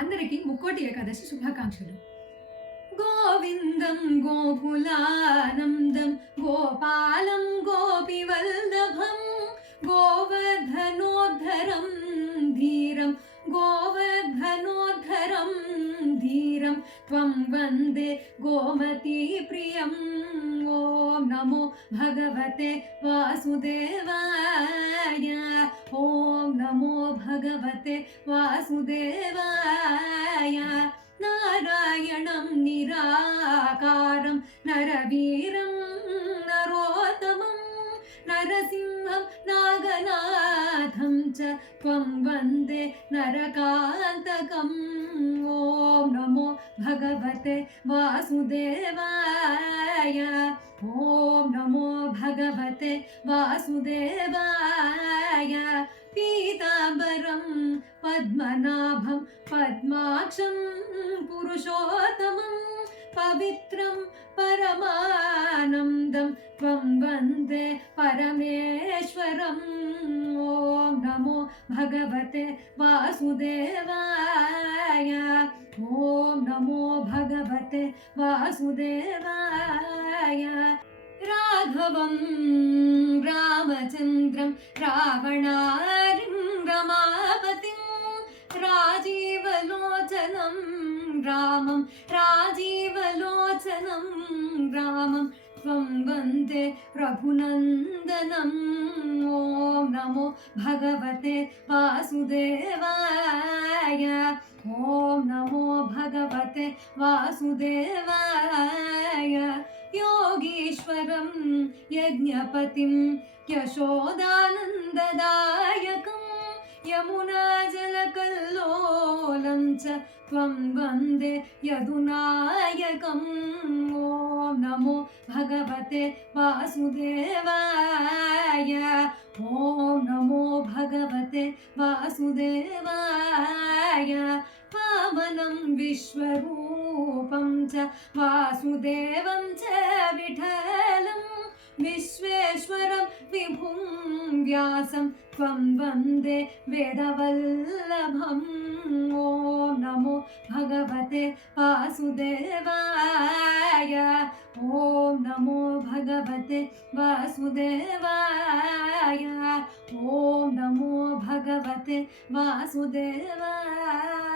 అందరికీ ముక్కోటి ఏకాదశి శుభాకాంక్షలు. గోవిందం గోకులానందం గోపాలం గోపివల్లభం గోవర్ధనోద్ధరం ధీరం గోవర్ధనోద్ధరం ధీరం త్వం వందే గోమతీ ప్రియం. ఓం నమో భగవతే వాసుదేవాయ. ఓం నమో భగవతే వాసుదేవాయ. నారాయణం నిరాకారం నరవీరం నరోత్తమం నరసింహం నాగనాథం చ త్వం వందే నరకాంతకం. ఓం నమో భగవతే వాసుదేవాయ. ఓం నమో భగవతే వాసుదేవాయ. పీతాంబరం పద్మనాభం పద్మాక్షం పురుషోత్తమం పవిత్రం పరమానందం త్వం వందే పరమేశ్వరం. ఓం నమో భగవతే వాసుదేవాయ. ఓం నమో భగవతే వాసుదేవాయ. రాఘవం రామచంద్రం రావణారిం రమాపతిం రాజీవలోచనం రామం రాజీవలోచనం రామం త్వం వందే రఘునందనం. ఓం నమో భగవతే వాసుదేవాయ. ఓం నమో భగవతే వాసుదేవాయ. योगीश्वरं यज्ञपतिं यशोदानन्ददायकं यमुनाजलकल्लोलं च त्वं वन्दे यदुनायकम्. ॐ नमो भगवते वासुदेवाय. ॐ नमो भगवते वासुदेवाय. वामनं विश्वरूपं च वासुदेवं च विठलं विश्वेश्वरं विभुं व्यासं त्वं वन्दे वेदवल्लभम्. ॐ नमो भगवते वासुदेवाय. ॐ नमो भगवते वासुदेवाय. ॐ नमो भगवते वासुदेवाय.